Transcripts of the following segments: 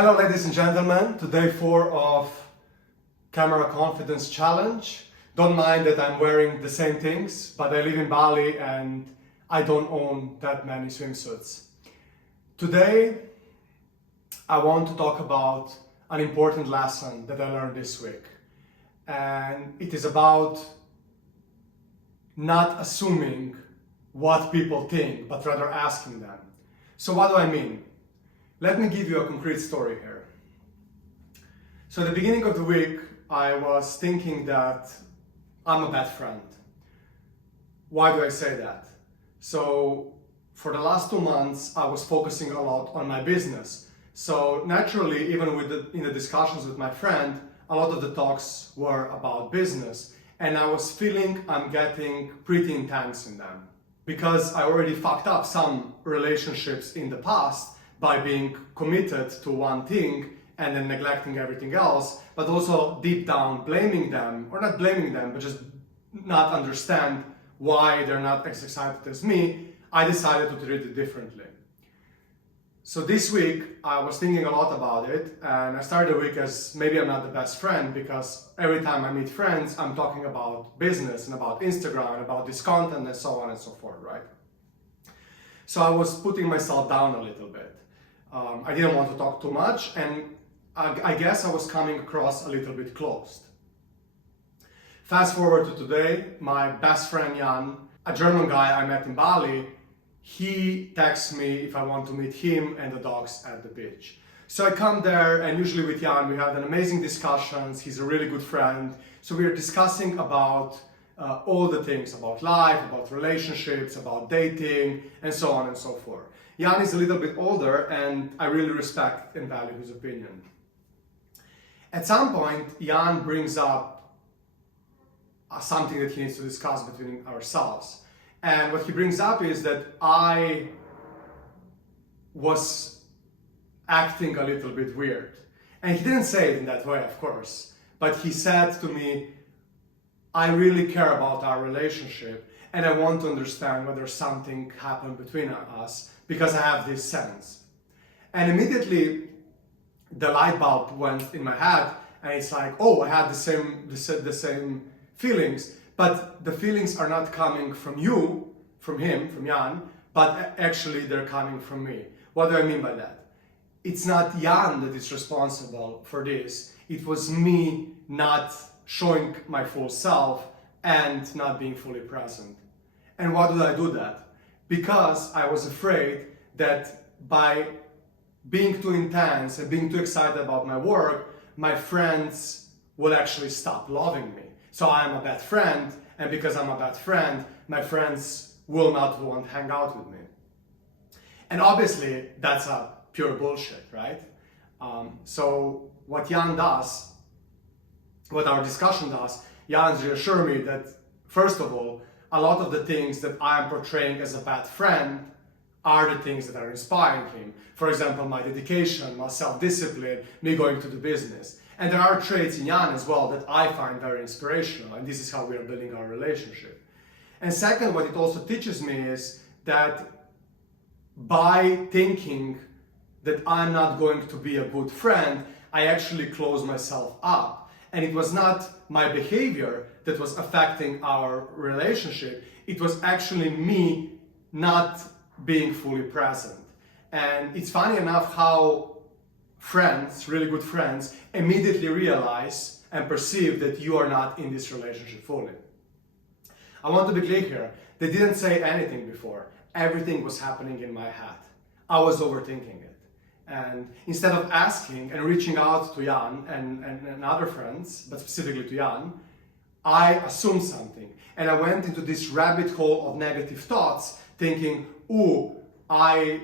Hello ladies and gentlemen, to day 4 of Camera Confidence Challenge. Don't mind that I'm wearing the same things, but I live in Bali and I don't own that many swimsuits. Today I want to talk about an important lesson that I learned this week. And it is about not assuming what people think, but rather asking them. So what do I mean? Let me give you a concrete story here. So at the beginning of the week, I was thinking that I'm a bad friend. Why do I say that? So for the last 2 months, I was focusing a lot on my business. So naturally, even in the discussions with my friend, a lot of the talks were about business. And I was feeling I'm getting pretty intense in them. Because I already fucked up some relationships in the past, by being committed to one thing and then neglecting everything else, but also deep down blaming them, or not blaming them, but just not understand why they're not as excited as me. I decided to treat it differently. So this week I was thinking a lot about it, and I started the week as maybe I'm not the best friend, because every time I meet friends I'm talking about business and about Instagram and about this content and so on and so forth, right? So I was putting myself down a little bit. I didn't want to talk too much, and I guess I was coming across a little bit closed. Fast forward to today, my best friend Jan, a German guy I met in Bali, he texts me if I want to meet him and the dogs at the beach. So I come there, and usually with Jan we have an amazing discussions. He's a really good friend. So we are discussing about all the things, about life, about relationships, about dating, and so on and so forth. Jan is a little bit older, and I really respect and value his opinion. At some point, Jan brings up something that he needs to discuss between ourselves. And what he brings up is that I was acting a little bit weird. And he didn't say it in that way, of course, but he said to me, I really care about our relationship, and I want to understand whether something happened between us, because I have this sense. And immediately the light bulb went in my head, and it's like, oh, I had the same feelings, but the feelings are not coming from you, from him, from Jan, but actually they're coming from me. What do I mean by that? It's not Jan that is responsible for this. It was me not showing my full self and not being fully present. And why did I do that? Because I was afraid that by being too intense and being too excited about my work, my friends will actually stop loving me. So I am a bad friend, and because I'm a bad friend, my friends will not want to hang out with me. And obviously, that's a pure bullshit, right? So what Jan does, what our discussion does, Jan reassures me that, first of all, a lot of the things that I am portraying as a bad friend are the things that are inspiring him. For example, my dedication, my self-discipline, me going to the business. And there are traits in Jan as well that I find very inspirational, and this is how we are building our relationship. And second, what it also teaches me is that by thinking that I'm not going to be a good friend, I actually close myself up. And it was not my behavior that was affecting our relationship, it was actually me not being fully present. And it's funny enough how friends, really good friends, immediately realize and perceive that you are not in this relationship fully. I want to be clear here, they didn't say anything before. Everything was happening in my head. I was overthinking it. And instead of asking and reaching out to Jan and other friends, but specifically to Jan, I assumed something. And I went into this rabbit hole of negative thoughts, thinking, ooh, I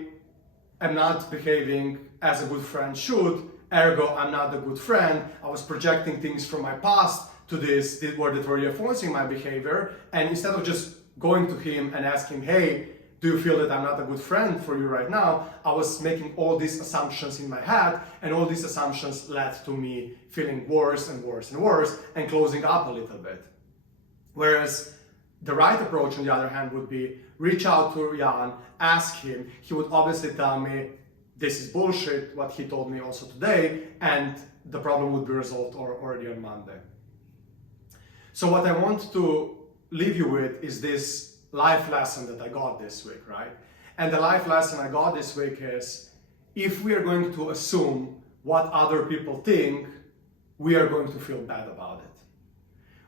am not behaving as a good friend should, ergo I'm not a good friend. I was projecting things from my past to this that were reinforcing my behavior. And instead of just going to him and asking, hey, do you feel that I'm not a good friend for you right now? I was making all these assumptions in my head, and all these assumptions led to me feeling worse and worse and worse and closing up a little bit. Whereas the right approach, on the other hand, would be reach out to Jan, ask him. He would obviously tell me this is bullshit, what he told me also today, and the problem would be resolved already on Monday. So what I want to leave you with is this life lesson that I got this week, right? And the life lesson I got this week is, if we are going to assume what other people think, we are going to feel bad about it.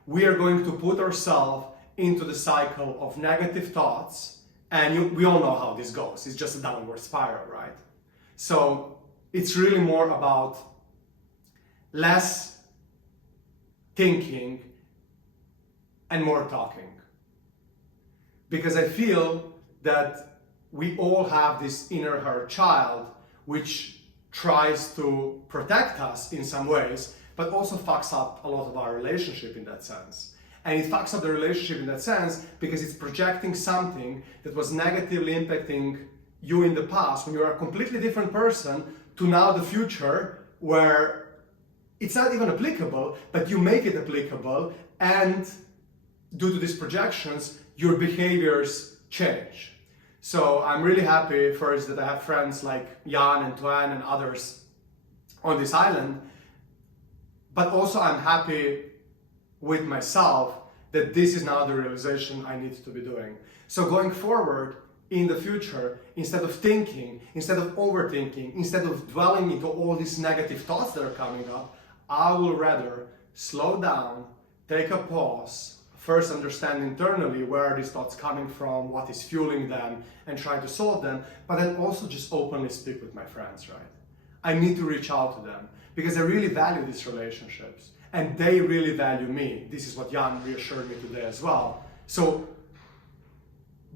We are going to put ourselves into the cycle of negative thoughts, and we all know how this goes. It's just a downward spiral, right? So it's really more about less thinking and more talking. Because I feel that we all have this inner hurt child which tries to protect us in some ways, but also fucks up a lot of our relationship in that sense. And it fucks up the relationship in that sense because it's projecting something that was negatively impacting you in the past when you are a completely different person to now the future where it's not even applicable, but you make it applicable, and due to these projections, your behaviors change. So I'm really happy first that I have friends like Jan and Tuan and others on this island, but also I'm happy with myself that this is now the realization I need to be doing. So going forward in the future, instead of thinking, instead of overthinking, instead of dwelling into all these negative thoughts that are coming up, I will rather slow down, take a pause, first understand internally where are these thoughts coming from, what is fueling them, and try to solve them, but then also just openly speak with my friends, right? I need to reach out to them because I really value these relationships and they really value me. This is what Jan reassured me today as well. So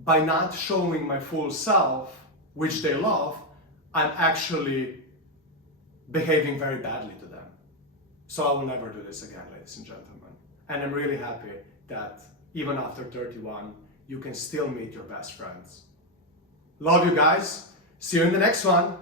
by not showing my full self, which they love, I'm actually behaving very badly to them. So I will never do this again, ladies and gentlemen. And I'm really happy that even after 31, you can still meet your best friends. Love you guys. See you in the next one.